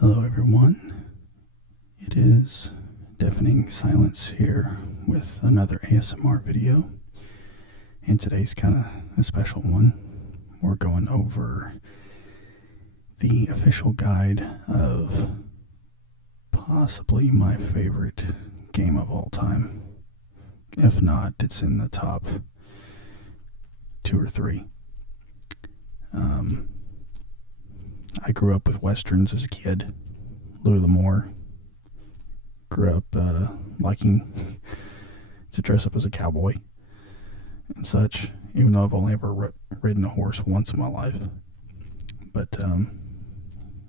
Hello, everyone. It is Deafening Silence here with another ASMR video, and today's kind of a special one. We're going over the official guide of possibly my favorite game of all time. If not, it's in the top 2 or 3. I grew up with westerns as a kid. Louis L'Amour. Grew up liking to dress up as a cowboy and such, even though I've only ever ridden a horse once in my life. But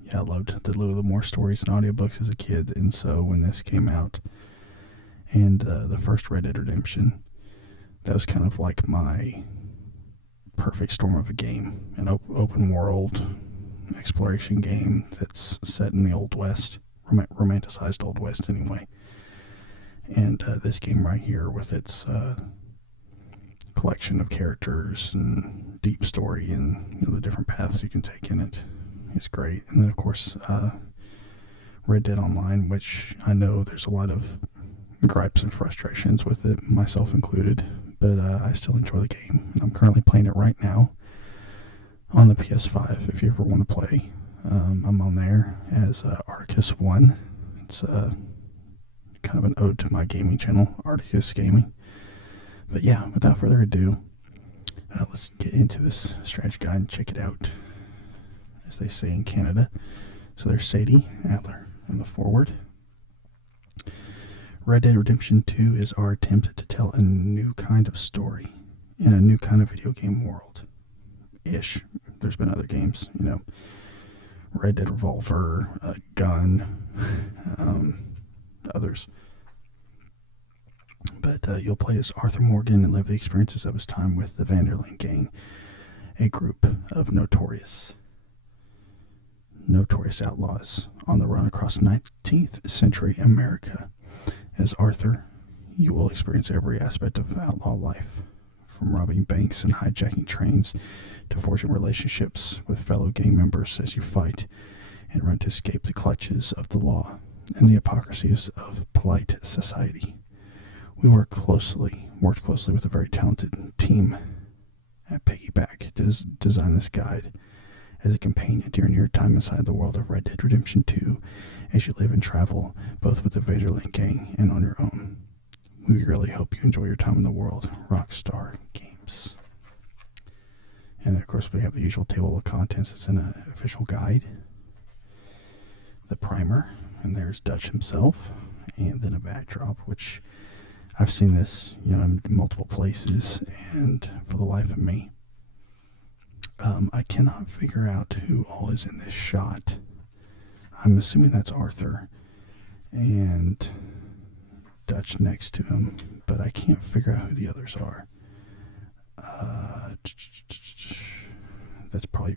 yeah, I loved the Louis L'Amour stories and audiobooks as a kid, and so when this came out, and the first Red Dead Redemption, that was kind of like my perfect storm of a game, an open world exploration game that's set in the Old West, romanticized Old West anyway. And this game right here with its collection of characters and deep story and the different paths you can take in it is great. And then of course Red Dead Online, which I know there's a lot of gripes and frustrations with it, myself included, but I still enjoy the game, and I'm currently playing it right now on the PS5. If you ever want to play, I'm on there as Articus 1. It's kind of an ode to my gaming channel, Articus Gaming. But yeah, without further ado, let's get into this strategy guide and check it out, as they say in Canada. So there's Sadie Adler in the foreword. Red Dead Redemption 2 is our attempt to tell a new kind of story in a new kind of video game world. Ish. There's been other games, Red Dead Revolver, Gun, others. But you'll play as Arthur Morgan and live the experiences of his time with the Vanderlyn Gang, a group of notorious outlaws on the run across 19th century America. As Arthur, you will experience every aspect of outlaw life, from robbing banks and hijacking trains to forging relationships with fellow gang members as you fight and run to escape the clutches of the law and the hypocrisies of polite society. We worked closely with a very talented team at Piggyback to design this guide as a companion during your time inside the world of Red Dead Redemption 2 as you live and travel both with the Vanderlyn Gang and on your own. We really hope you enjoy your time in the world. Rockstar Games. And of course we have the usual table of contents. It's in an official guide. The primer, and there's Dutch himself, and then a backdrop, which I've seen this, in multiple places, and for the life of me, I cannot figure out who all is in this shot. I'm assuming that's Arthur and Dutch next to him, but I can't figure out who the others are. That's probably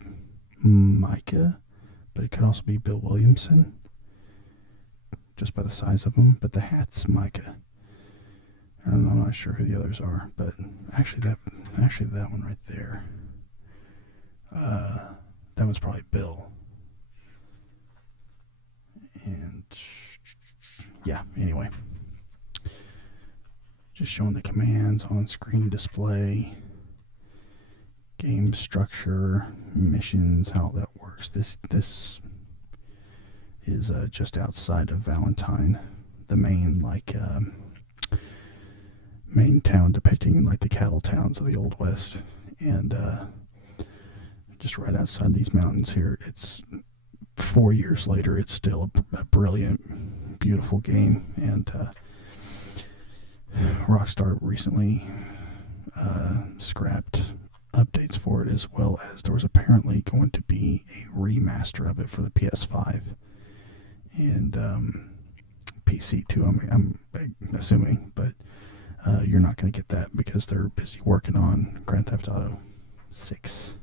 Micah, but it could also be Bill Williamson, just by the size of him, but the hat's Micah. I'm not sure who the others are, but actually that one right there, that one's probably Bill. And yeah, anyway, just showing the commands on screen display, game structure, missions, how that works. This is just outside of Valentine, the main main town depicting like the cattle towns of the Old West, and just right outside these mountains here. It's 4 years later, it's still a brilliant, beautiful game, and Rockstar recently scrapped updates for it, as well as there was apparently going to be a remaster of it for the PS5 and PC too. I'm assuming, but you're not going to get that because they're busy working on Grand Theft Auto 6,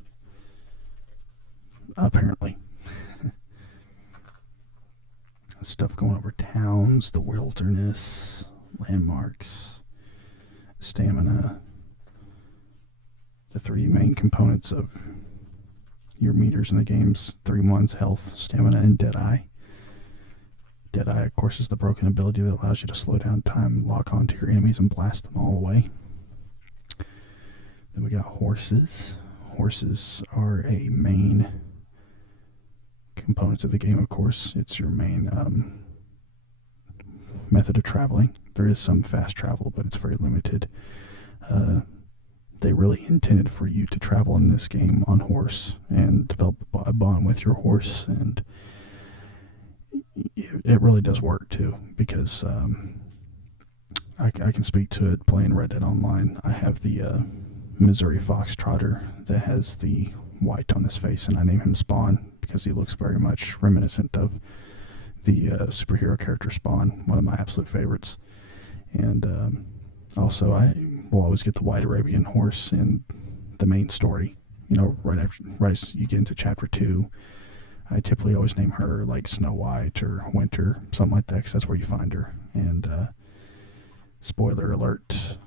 apparently. Stuff going over towns, the wilderness, landmarks, stamina, the 3 main components of your meters in the game's 3 ones: health, stamina, and deadeye. Deadeye, of course, is the broken ability that allows you to slow down time, lock onto your enemies, and blast them all away. Then we got horses. Horses are a main component of the game, of course. It's your main method of traveling. There is some fast travel, but it's very limited. They really intended for you to travel in this game on horse and develop a bond with your horse, and it really does work too, because I can speak to it playing Red Dead Online. I have the Missouri Foxtrotter that has the white on his face, and I name him Spawn because he looks very much reminiscent of the superhero character Spawn, one of my absolute favorites. And also, I will always get the white Arabian horse in the main story. You know, right as you get into chapter 2, I typically always name her like Snow White or Winter, something like that, because that's where you find her. And spoiler alert.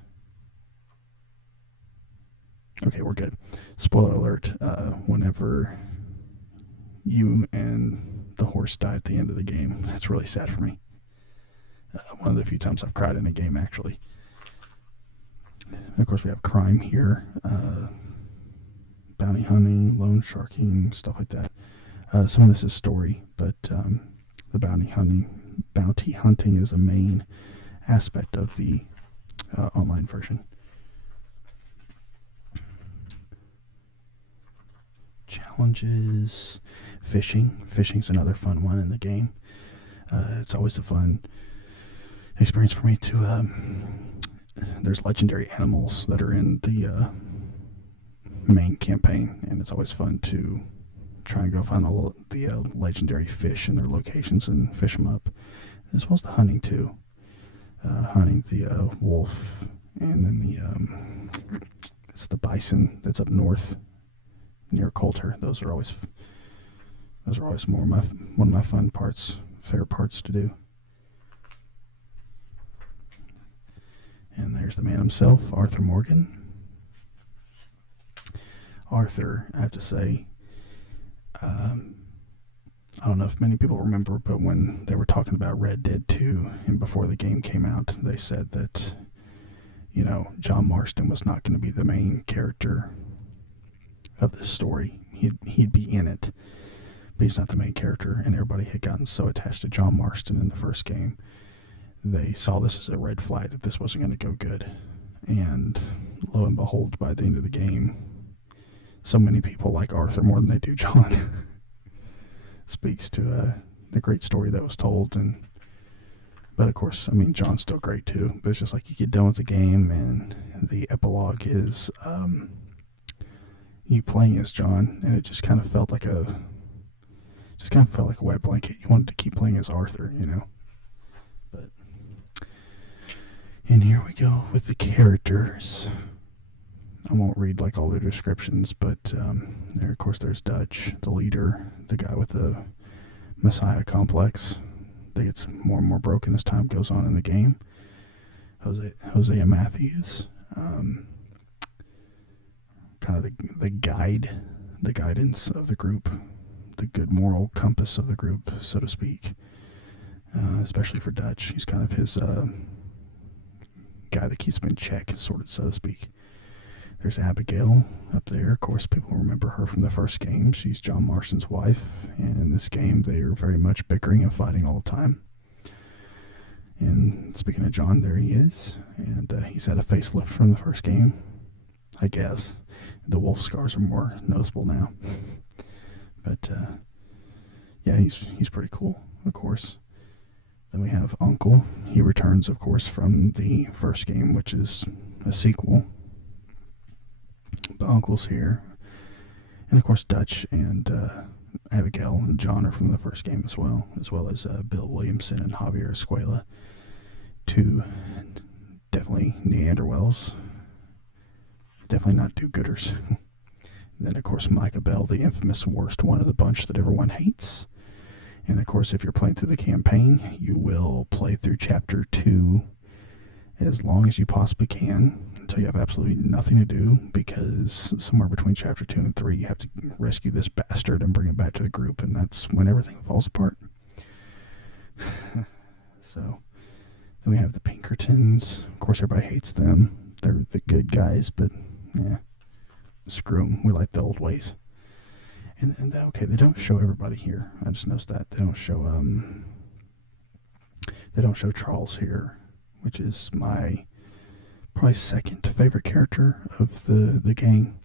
Okay, we're good. Spoiler alert. Whenever you and the horse die at the end of the game, that's really sad for me. One of the few times I've cried in a game, actually. And of course, we have crime here. Bounty hunting, loan sharking, stuff like that. Some of this is story, but the bounty hunting is a main aspect of the online version. Challenges, fishing. Fishing's another fun one in the game. It's always a fun experience for me to. There's legendary animals that are in the main campaign, and it's always fun to try and go find all the legendary fish and their locations and fish them up, as well as the hunting too. Hunting the wolf, and then it's the bison that's up north near Coulter. Those are always more one of my fun parts, favorite parts to do. And there's the man himself, Arthur Morgan. Arthur, I have to say, I don't know if many people remember, but when they were talking about Red Dead 2 and before the game came out, they said that, you know, John Marston was not going to be the main character of this story. He'd be in it, but he's not the main character, and everybody had gotten so attached to John Marston in the first game. They saw this as a red flag that this wasn't going to go good. And lo and behold, by the end of the game, so many people like Arthur more than they do John. Speaks to the great story that was told. But of course, I mean, John's still great too. But it's just like you get done with the game, and the epilogue is you playing as John, and it just kind of felt like a wet blanket. You wanted to keep playing as Arthur, you know. And here we go with the characters. I won't read like all the descriptions, but there, of course, there's Dutch, the leader, the guy with the Messiah complex that gets more and more broken as time goes on in the game. Hosea Matthews, kind of the guidance of the group, the good moral compass of the group, so to speak. Especially for Dutch, he's kind of his guy that keeps him in check, sort of, so to speak. There's Abigail up there. Of course, people remember her from the first game. She's John Marston's wife, and in this game, they are very much bickering and fighting all the time. And speaking of John, there he is, and he's had a facelift from the first game, I guess. The wolf scars are more noticeable now. But yeah, he's pretty cool, of course. Then we have Uncle. He returns, of course, from the first game, which is a sequel. But Uncle's here. And, of course, Dutch and Abigail and John are from the first game as well as Bill Williamson and Javier Escuela. Two definitely Neanderthals. Definitely not do-gooders. Then, of course, Micah Bell, the infamous worst one of the bunch that everyone hates. And, of course, if you're playing through the campaign, you will play through Chapter 2 as long as you possibly can until you have absolutely nothing to do, because somewhere between Chapter 2 and 3, you have to rescue this bastard and bring him back to the group, and that's when everything falls apart. So then we have the Pinkertons. Of course, everybody hates them. They're the good guys, but yeah, screw them. We like the old ways. And okay, they don't show everybody here. I just noticed that they don't show Charles here, which is my probably second favorite character of the gang.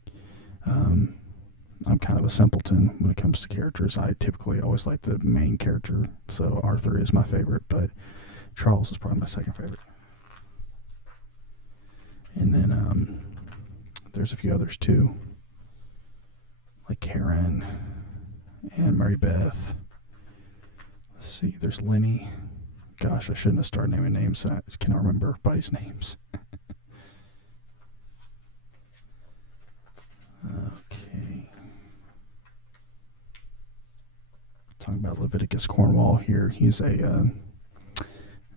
I'm kind of a simpleton when it comes to characters. I typically always like the main character, so Arthur is my favorite, but Charles is probably my second favorite. And then there's a few others too, like Karen and Mary Beth. Let's see, there's Lenny. Gosh, I shouldn't have started naming names. I cannot remember everybody's names. Okay. Talking about Leviticus Cornwall here. He's a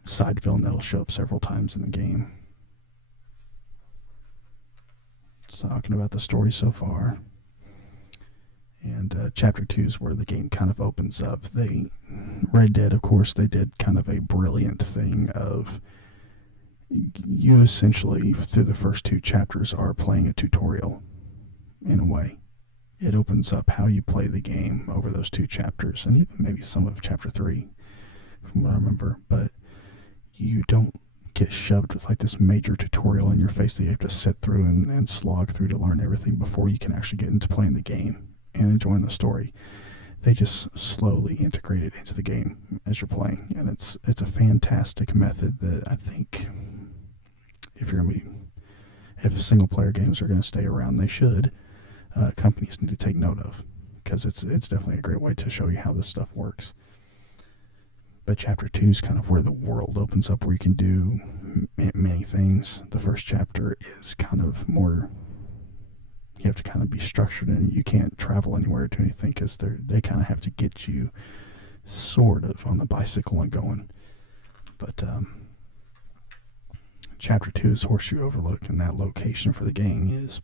side villain that'll show up several times in the game. Talking about the story so far. And Chapter 2 is where the game kind of opens up. Red Dead, of course, they did kind of a brilliant thing of you essentially, through the first 2 chapters, are playing a tutorial in a way. It opens up how you play the game over those 2 chapters, and even maybe some of Chapter 3, from what I remember. But you don't get shoved with like this major tutorial in your face that you have to sit through and slog through to learn everything before you can actually get into playing the game and enjoying the story. They just slowly integrate it into the game as you're playing, and it's a fantastic method that I think if single player games are going to stay around, they should. Companies need to take note of, because it's definitely a great way to show you how this stuff works. But Chapter 2 is kind of where the world opens up, where you can do many things. The first chapter is kind of more, you have to kind of be structured, and you can't travel anywhere or do anything, because they kind of have to get you sort of on the bicycle and going. But Chapter 2 is Horseshoe Overlook, and that location for the gang is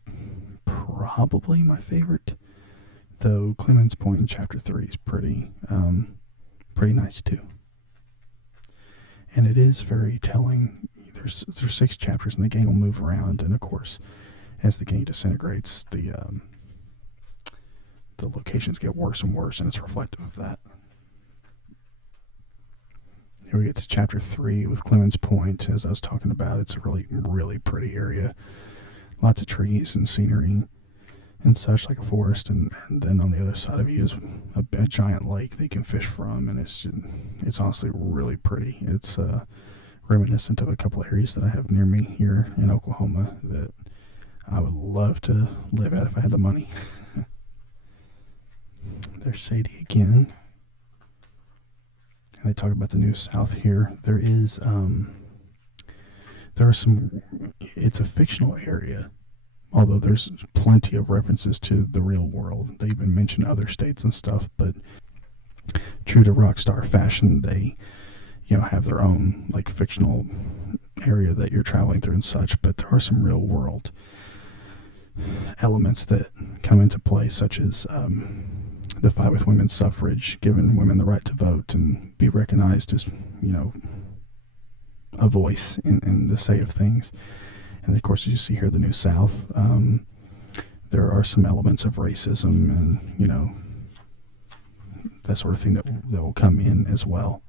probably my favorite, though Clemens Point in Chapter 3 is pretty nice too. And it is very telling. There's 6 chapters, and the gang will move around, and of course, as the game disintegrates, the locations get worse and worse, and it's reflective of that. Here we get to Chapter 3 with Clemens Point, as I was talking about. It's a really, really pretty area. Lots of trees and scenery and such, like a forest, and then on the other side of you is a giant lake that you can fish from, and it's honestly really pretty. It's reminiscent of a couple areas that I have near me here in Oklahoma that I would love to live at if I had the money. There's Sadie again. And they talk about the New South here. There are some, it's a fictional area, although there's plenty of references to the real world. They even mention other states and stuff, but true to Rockstar fashion, they, have their own, like, fictional area that you're traveling through and such, but there are some real world elements that come into play, such as the fight with women's suffrage, giving women the right to vote and be recognized as, a voice in the say of things. And of course, as you see here, the New South, there are some elements of racism and, that sort of thing that will come in as well.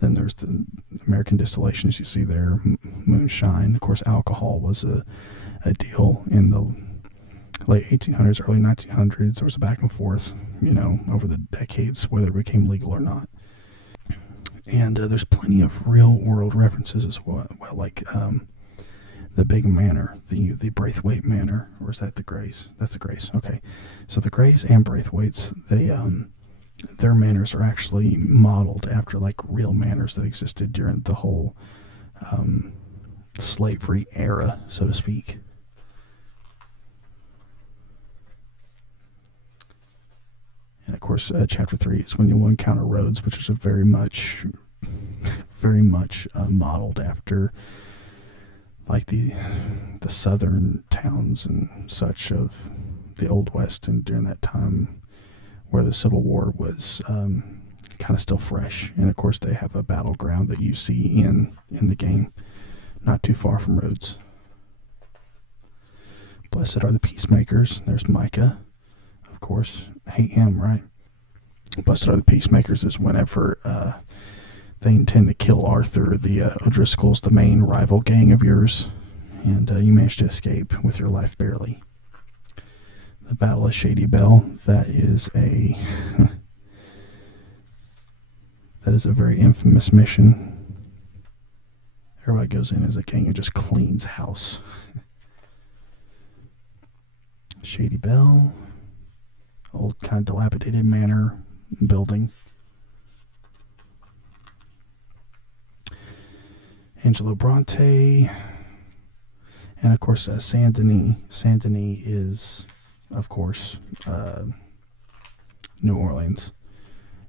Then there's the American distillation, as you see there, moonshine. Of course, alcohol was a deal in the late 1800s, early 1900s. There was a back and forth, over the decades, whether it became legal or not. And there's plenty of real-world references as well, like the big manor, the Braithwaite Manor, or is that the Grays? That's the Grays. Okay, so the Grays and Braithwaites, their manors are actually modeled after like real manors that existed during the whole slavery era, so to speak. And of course, Chapter 3 is when you'll encounter Rhodes, which is a very much modeled after like the southern towns and such of the Old West, and during that time where the Civil War was kind kind of still fresh. And of course, they have a battleground that you see in the game, not too far from Rhodes. Blessed are the peacemakers. There's Micah, of course. Hate him, right? Blessed are the peacemakers is whenever they intend to kill Arthur, the O'Driscolls, the main rival gang of yours, and you manage to escape with your life barely. The Battle of Shady Belle, that is a that is a very infamous mission. Everybody goes in as a gang and just cleans house. Shady Belle, old kind of dilapidated manor building. Angelo Bronte, and of course Saint Denis. Saint Denis is, of course, New Orleans.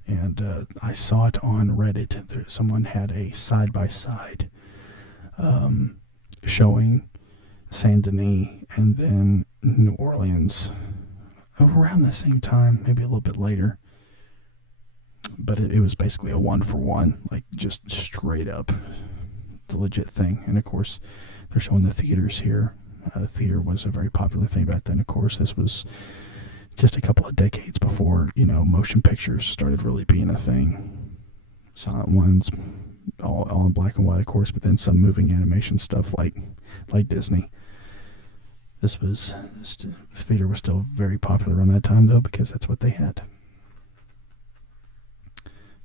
And I saw it on Reddit. Someone had a side-by-side showing Saint Denis and then New Orleans around the same time, maybe a little bit later. But it was basically a one-for-one, like just straight up the legit thing. And of course, they're showing the theaters here. Theater was a very popular thing back then. Of course, this was just a couple of decades before, motion pictures started really being a thing. Silent ones, all in black and white, of course, but then some moving animation stuff like Disney. Theater was still very popular around that time, though, because that's what they had.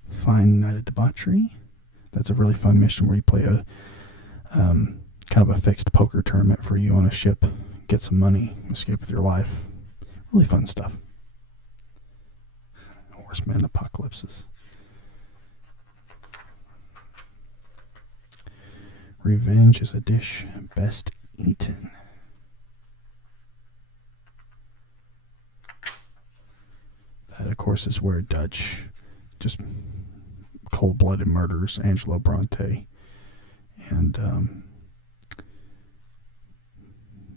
Fine Night of Debauchery. That's a really fun mission where you play a kind of a fixed poker tournament for you on a ship, get some money, escape with your life. Really fun stuff. Horseman Apocalypses. Revenge is a dish best eaten. That, of course, is where Dutch just cold-blooded murders Angelo Bronte. And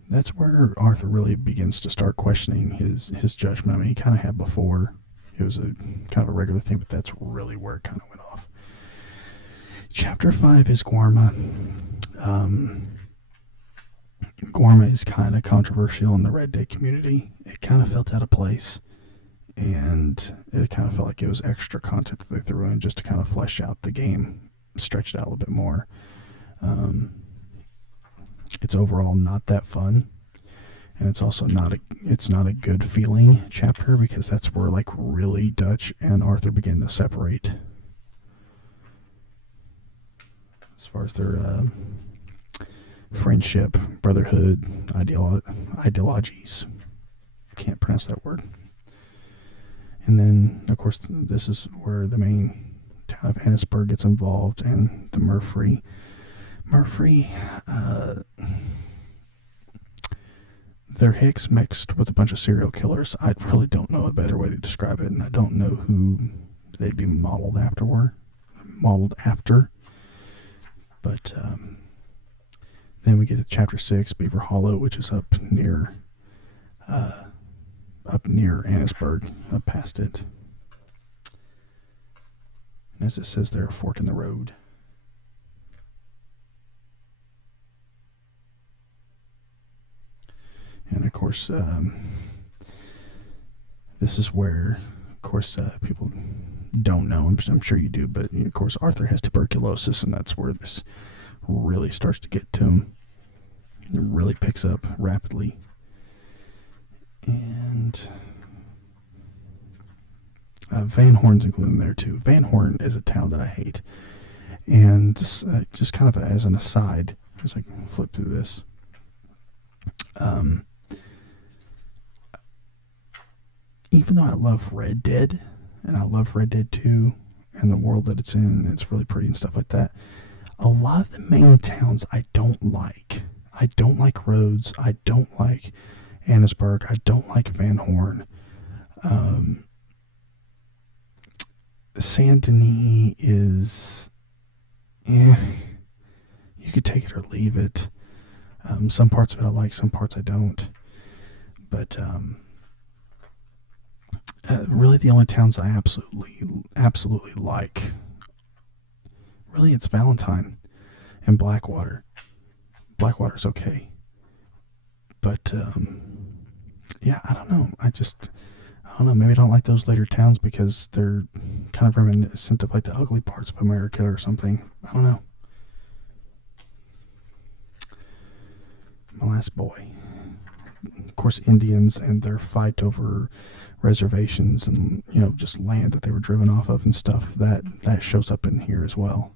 that's where Arthur really begins to start questioning his judgment. I mean, he kind of had before. It was a kind of a regular thing, but that's really where it kind of went off. Chapter 5 is Guarma. Guarma is kind of controversial in the Red Dead community. It kind of felt out of place, and it kind of felt like it was extra content that they threw in just to kind of flesh out the game, stretch it out a little bit more. It's overall not that fun, and it's also not a good feeling chapter, because that's where like really Dutch and Arthur begin to separate as far as their friendship, brotherhood, ideologies. Can't pronounce that word. And then, of course, this is where the main town of Annisburg gets involved, and the Murphy, they're Hicks mixed with a bunch of serial killers. I really don't know a better way to describe it, and I don't know who they'd be modeled after. But then we get to chapter 6, Beaver Hollow, which is up near Annisburg, up past it. And as it says there, a fork in the road. And of course, this is where, of course, people don't know. I'm sure you do, but of course, Arthur has tuberculosis, and that's where this really starts to get to him. It really picks up rapidly. And Van Horn's included in there too. Van Horn is a town that I hate. And just kind of as an aside, as I flip through this, even though I love Red Dead, and I love Red Dead 2, and the world that it's in, it's really pretty and stuff like that, a lot of the main towns I don't like. I don't like Rhodes. I don't like Annisburg. I don't like Van Horn. Saint Denis is, you could take it or leave it. Some parts of it I like, some parts I don't. But Really, the only towns I absolutely like, really, it's Valentine and Blackwater. Blackwater's okay, but yeah, I don't know. I don't know. Maybe I don't like those later towns because they're kind of reminiscent of like the ugly parts of America or something. I don't know. My last boy. Of course, Indians and their fight over reservations and just land that they were driven off of and stuff that shows up in here as well.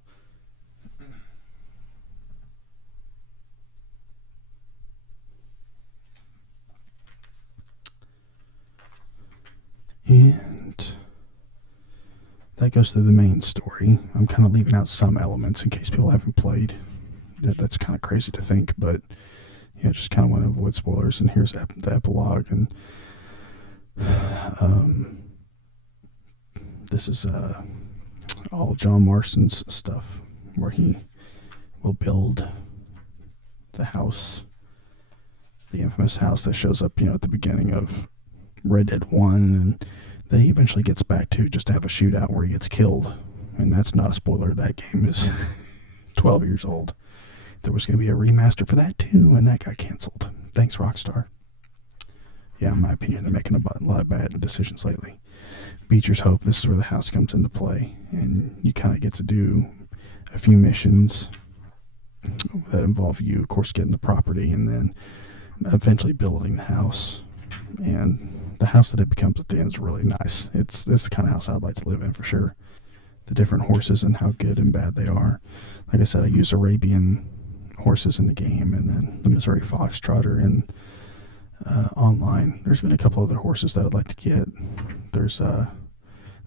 And that goes through the main story. I'm kind of leaving out some elements in case people haven't played. That's kind of crazy to think, but yeah, just kind of want to avoid spoilers. And here's the epilogue, and this is all John Marston's stuff, where he will build the house, the infamous house that shows up, at the beginning of Red Dead 1, and that he eventually gets back to just to have a shootout where he gets killed. And that's not a spoiler. That game is 12 years old. There was going to be a remaster for that too, and that got canceled. Thanks, Rockstar. Yeah, in my opinion, they're making a lot of bad decisions lately. Beecher's Hope, this is where the house comes into play, and you kind of get to do a few missions that involve you, of course, getting the property and then eventually building the house. And the house that it becomes at the end is really nice. This is the kind of house I'd like to live in for sure. The different horses and how good and bad they are. Like I said, I use Arabian horses in the game, and then the Missouri Foxtrotter in online. There's been a couple other horses that I'd like to get. There's the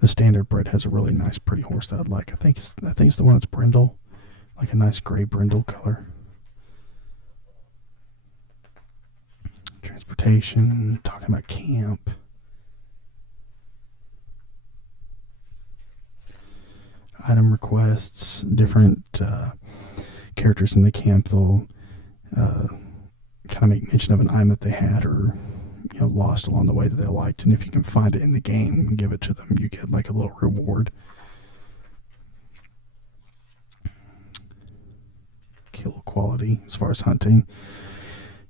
standard bred has a really nice, pretty horse that I'd like. I think it's the one that's brindle, like a nice gray brindle color. Transportation, talking about camp. Item requests, different characters in the camp. They'll kind of make mention of an item that they had or lost along the way that they liked, and if you can find it in the game and give it to them, you get like a little reward. Kill quality as far as hunting.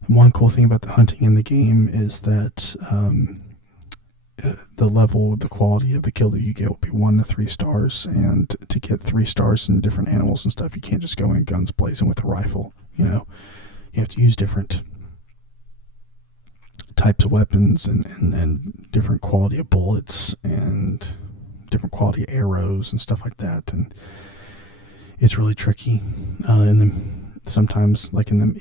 And one cool thing about the hunting in the game is that the quality of the kill that you get will be 1 to 3 stars, and to get 3 stars in different animals and stuff, you can't just go in guns blazing with a rifle. You have to use different types of weapons and different quality of bullets and different quality of arrows and stuff like that, and it's really tricky. Sometimes, like in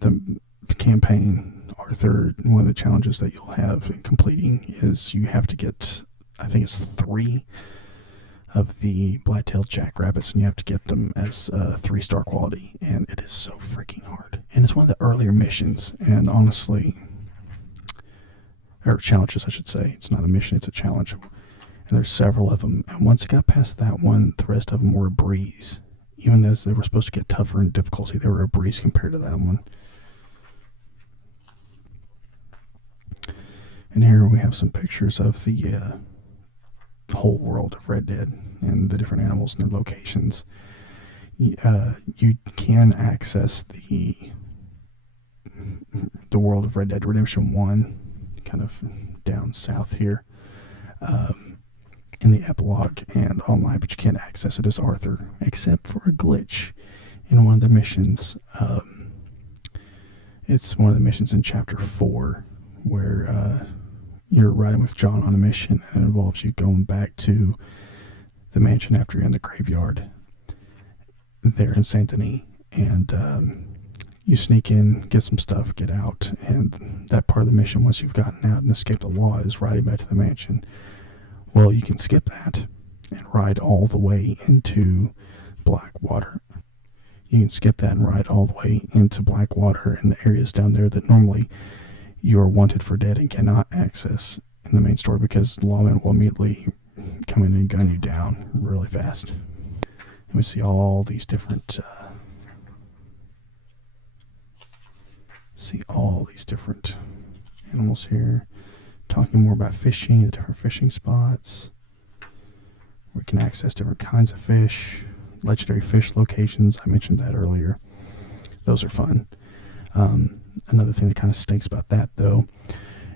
the campaign, Arthur, one of the challenges that you'll have in completing is you have to get, I think it's 3 of the black-tailed jackrabbits, and you have to get them as 3-star quality, and it is so freaking hard. And it's one of the earlier missions, and honestly, or challenges, I should say. It's not a mission, it's a challenge. And there's several of them, and once it got past that one, the rest of them were a breeze. Even though they were supposed to get tougher in difficulty, they were a breeze compared to that one. And here we have some pictures of the whole world of Red Dead and the different animals and their locations. You can access the world of Red Dead Redemption 1, kind of down south here, in the epilogue and online, but you can't access it as Arthur, except for a glitch in one of the missions. It's one of the missions in Chapter 4, where you're riding with John on a mission, and it involves you going back to the mansion after you're in the graveyard there in Saint Denis, and you sneak in, get some stuff, get out, and that part of the mission, once you've gotten out and escaped the law, is riding back to the mansion. Well, you can skip that and ride all the way into Blackwater. You can skip that and ride all the way into Blackwater and the areas down there that normally you are wanted for dead and cannot access in the main story, because the lawmen will immediately come in and gun you down really fast. And we see all these different animals here. talking more about fishing, the different fishing spots. We can access different kinds of fish, legendary fish locations. I mentioned that earlier. Those are fun. Another thing that kind of stinks about that, though,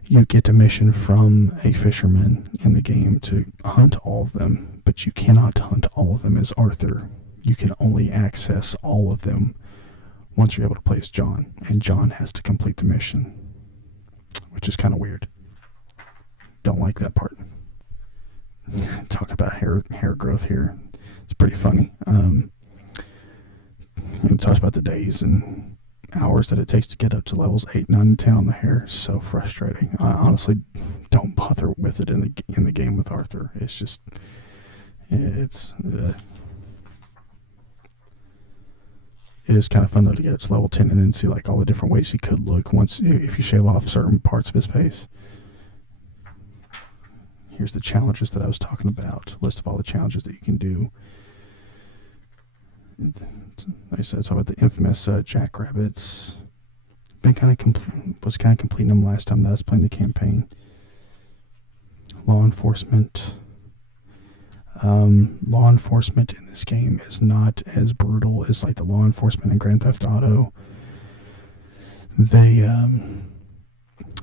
you get a mission from a fisherman in the game to hunt all of them, but you cannot hunt all of them as Arthur. You can only access all of them once you're able to play as John, and John has to complete the mission, which is kind of weird. Don't like that part. Talking about hair growth here, it's pretty funny. It talks about the days and hours that it takes to get up to levels 8, 9, and 10 on the hair. It's so frustrating. I honestly don't bother with it in the game with Arthur. It's just it is kind of fun though to get up to level 10 and then see like all the different ways he could look once if you shave off certain parts of his face. Here's the challenges that I was talking about. List of all the challenges that you can do. Like I said, it's all about the infamous jackrabbits. Was kind of completing them last time that I was playing the campaign. Law enforcement. Law enforcement in this game is not as brutal as like the law enforcement in Grand Theft Auto.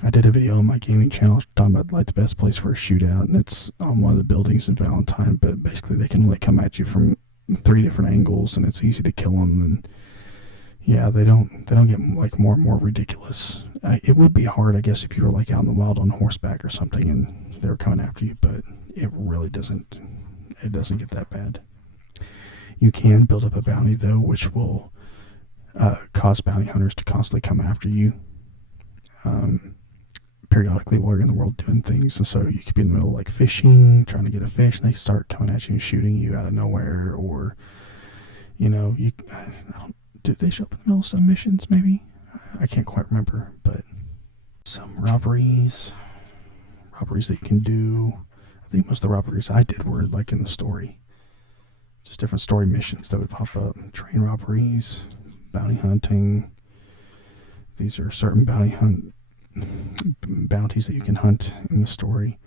I did a video on my gaming channel talking about like the best place for a shootout, and it's on one of the buildings in Valentine. But basically, they can like come at you from 3 different angles, and it's easy to kill them. And yeah, they don't get like more and more ridiculous. It would be hard, I guess, if you were like out in the wild on horseback or something, and they were coming after you. But it really doesn't. It doesn't get that bad. You can build up a bounty though, which will cause bounty hunters to constantly come after you. Periodically while you're in the world doing things, and so you could be in the middle of like fishing, trying to get a fish, and they start coming at you and shooting you out of nowhere, or did they show up in the middle of some missions? Maybe I can't quite remember, but some robberies that you can do. I think most of the robberies I did were like in the story, just different story missions that would pop up. Train robberies, bounty hunting. These are certain bounties that you can hunt in the story.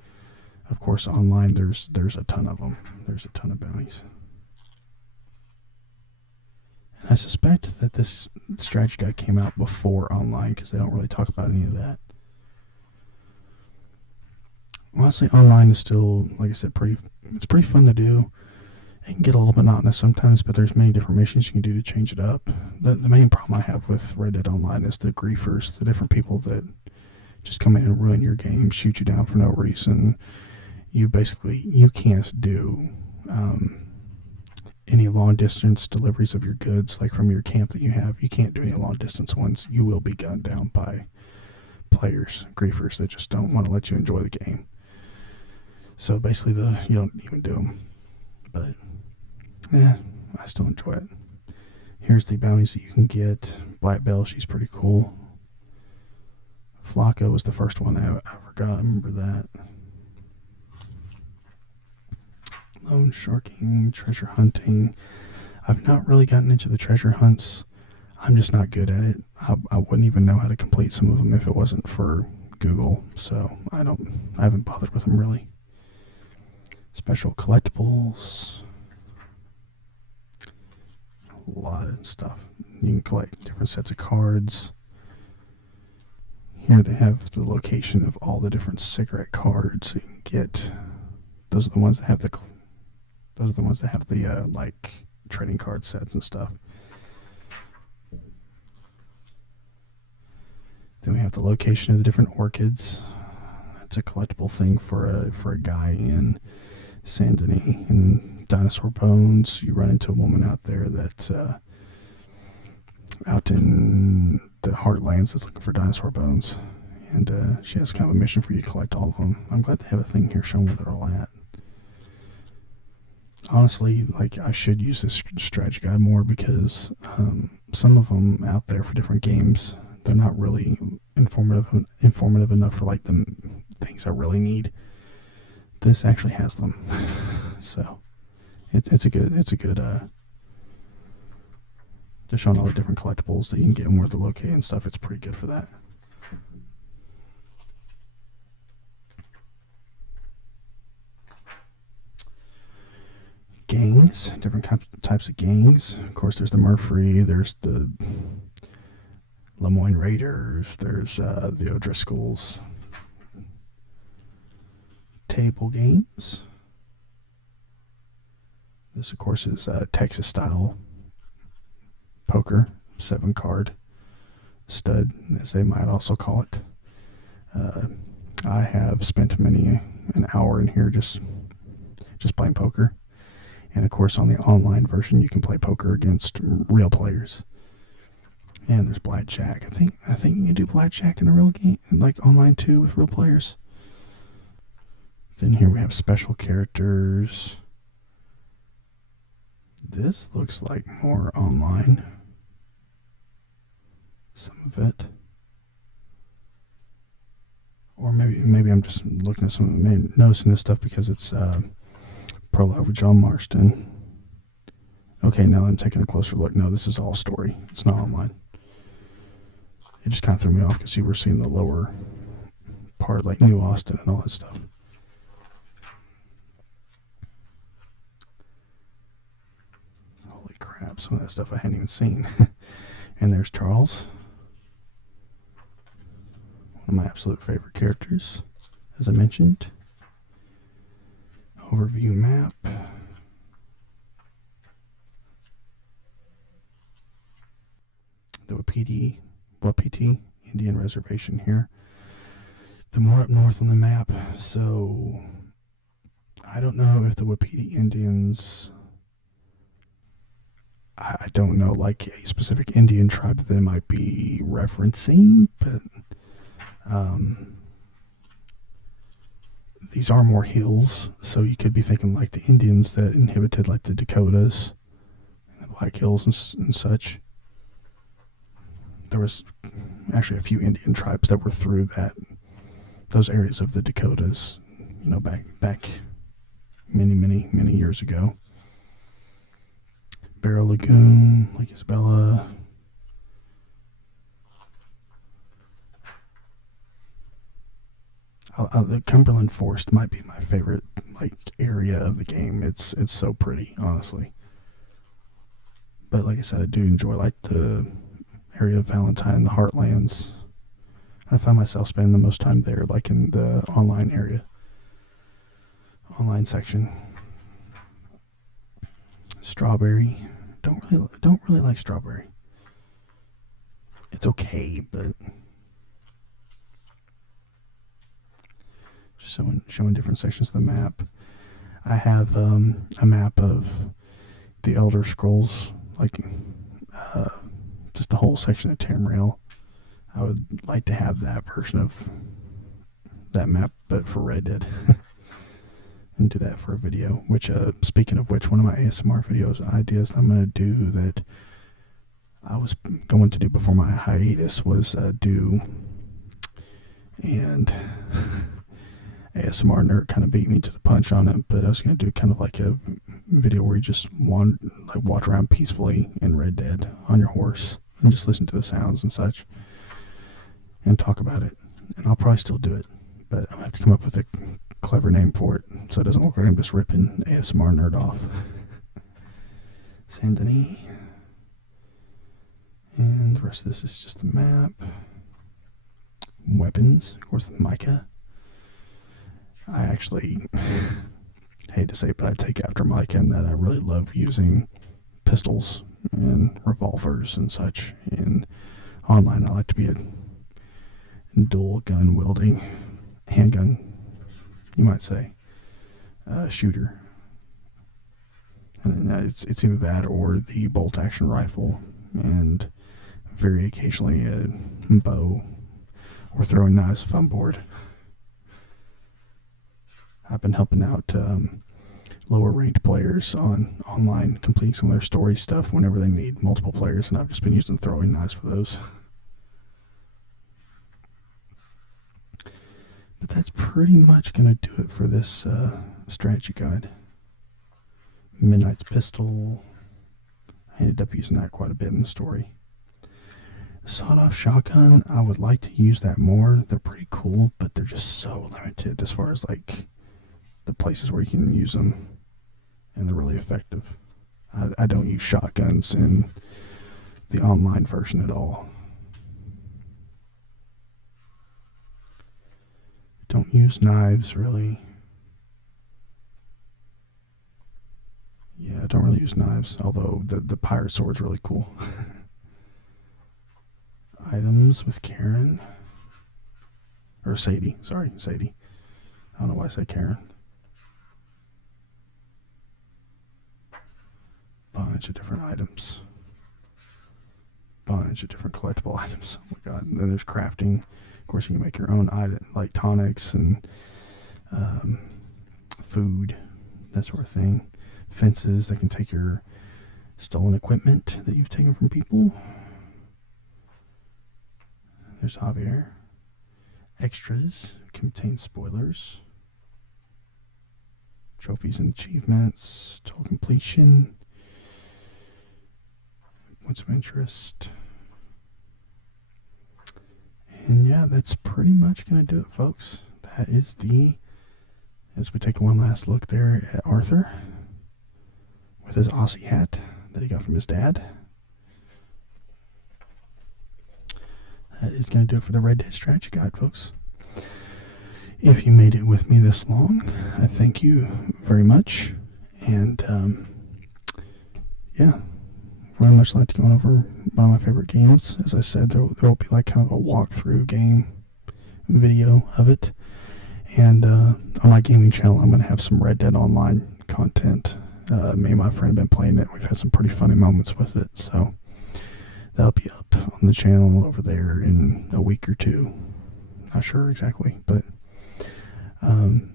Of course, online there's a ton of them. There's a ton of bounties. And I suspect that this strategy guide came out before online because they don't really talk about any of that. Honestly, online is still, like I said, it's pretty fun to do. It can get a little monotonous sometimes, but there's many different missions you can do to change it up. The main problem I have with Red Dead Online is the griefers, the different people that just come in and ruin your game, shoot you down for no reason. You can't do any long distance deliveries of your goods, like from your camp that you have. You can't do any long distance ones. You will be gunned down by players, griefers that just don't want to let you enjoy the game. So basically, you don't even do them. But yeah, I still enjoy it. Here's the bounties that you can get. Black Belle, she's pretty cool. Flocka was the first one I forgot. I remember that. Loan sharking, treasure hunting. I've not really gotten into the treasure hunts. I'm just not good at it. I wouldn't even know how to complete some of them if it wasn't for Google. So I haven't bothered with them really. Special collectibles. A lot of stuff. You can collect different sets of cards. Here they have the location of all the different cigarette cards you can get. Those are the ones that have the like trading card sets and stuff. Then we have the location of the different orchids. It's a collectible thing for a guy in Saint Denis. And then dinosaur bones. You run into a woman out there that's out in the Heartlands that's looking for dinosaur bones. And she has kind of a mission for you to collect all of them. I'm glad they have a thing here showing where they're all at. Honestly, like, I should use this strategy guide more because some of them out there for different games, they're not really informative enough for like the things I really need. This actually has them. So it's a good just showing all the different collectibles that you can get and where to locate and stuff. It's pretty good for that. gangs, different types of gangs. Of course, there's the Murphy, there's the Lemoyne Raiders, there's the O'Driscolls. Table games. This, of course, is Texas-style poker, 7-card stud, as they might also call it. I have spent many an hour in here just playing poker. And, of course, on the online version, you can play poker against real players. And there's blackjack. I think you can do blackjack in the real game, like online too, with real players. Then here we have special characters. This looks like more online. Some of it. Or maybe I'm just looking at noticing this stuff because it's prologue with John Marston. Okay, now I'm taking a closer look. No, this is all story. It's not online. It just kind of threw me off because you were seeing the lower part, like New Austin and all that stuff. Holy crap, some of that stuff I hadn't even seen. And there's Charles. One of my absolute favorite characters, as I mentioned. Overview map. The Wapiti Indian Reservation here. The more up north on the map, so I don't know if the Wapiti Indians, I don't know like a specific Indian tribe that they might be referencing, but these are more hills, so you could be thinking like the Indians that inhabited like the Dakotas, the Black Hills and such. There was actually a few Indian tribes that were through those areas of the Dakotas, back many years ago. Barrow Lagoon, Lake Isabella. The Cumberland Forest might be my favorite area of the game. It's so pretty, honestly. But like I said, I do enjoy the area of Valentine, the Heartlands. I find myself spending the most time there, like in the online section. Strawberry, don't really like Strawberry. It's okay, but just showing different sections of the map. I have a map of the Elder Scrolls, just the whole section of Tamriel. I would like to have that version of that map, but for Red Dead. And do that for a video, which, speaking of which, one of my ASMR ideas I'm going to do that I was going to do before my hiatus was do, and ASMR nerd kind of beat me to the punch on it, but I was going to do kind of like a video where you just walk around peacefully in Red Dead on your horse and just listen to the sounds and such and talk about it. And I'll probably still do it, but I'll have to come up with a clever name for it so it doesn't look like I'm just ripping ASMR nerd off. Saint Denis. And the rest of this is just the map. Weapons, of course, Micah. I actually hate to say it, but I take after Micah in that I really love using pistols and revolvers and such. And online, I like to be a dual gun wielding handgun, you might say, shooter. And it's either that or the bolt action rifle, and very occasionally a bow or throwing knives if I'm bored. I've been helping out lower ranked players online, completing some of their story stuff whenever they need multiple players, and I've just been using throwing knives for those. But that's pretty much going to do it for this strategy guide. Midnight's Pistol. I ended up using that quite a bit in the story. Sawed-off shotgun, I would like to use that more. They're pretty cool, but they're just so limited as far as the places where you can use them. and they're really effective. I don't use shotguns in the online version at all. Don't use knives, really. Yeah, I don't really use knives, although the pirate sword's really cool. Items with Karen. Or Sadie. Sorry, Sadie. I don't know why I said Karen. Bunch of different items. Bunch of different collectible items. Oh my god. And then there's crafting. Of course, you can make your own item, like tonics and food, that sort of thing. Fences that can take your stolen equipment that you've taken from people. There's Javier. Extras contain spoilers. Trophies and achievements. Total completion. Points of interest. And yeah, that's pretty much going to do it, folks. That is as we take one last look there at Arthur with his Aussie hat that he got from his dad. That is going to do it for the Red Dead Strategy Guide, folks. If you made it with me this long, I thank you very much. And yeah, very much like to go over one of my favorite games. As I said, there will be like kind of a walkthrough game video of it. And on my gaming channel, I'm going to have some Red Dead Online content. Me and my friend have been playing it. We've had some pretty funny moments with it. So that'll be up on the channel over there in a week or two. Not sure exactly, but and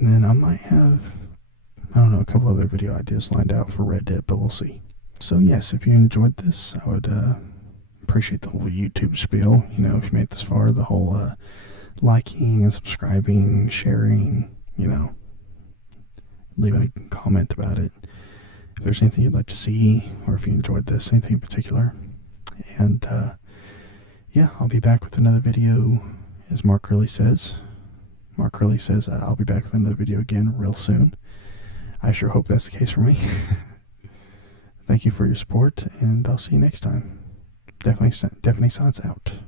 then I might have, I don't know, a couple other video ideas lined out for Red Dead, but we'll see. So yes, if you enjoyed this, I would appreciate the whole YouTube spiel. You know, if you made it this far, the whole liking and subscribing, sharing, you know, leaving a comment about it. If there's anything you'd like to see, or if you enjoyed this, anything in particular. And yeah, I'll be back with another video, as Mark Curley says. Mark Curley says I'll be back with another video again real soon. I sure hope that's the case for me. Thank you for your support, and I'll see you next time. Definitely signs out.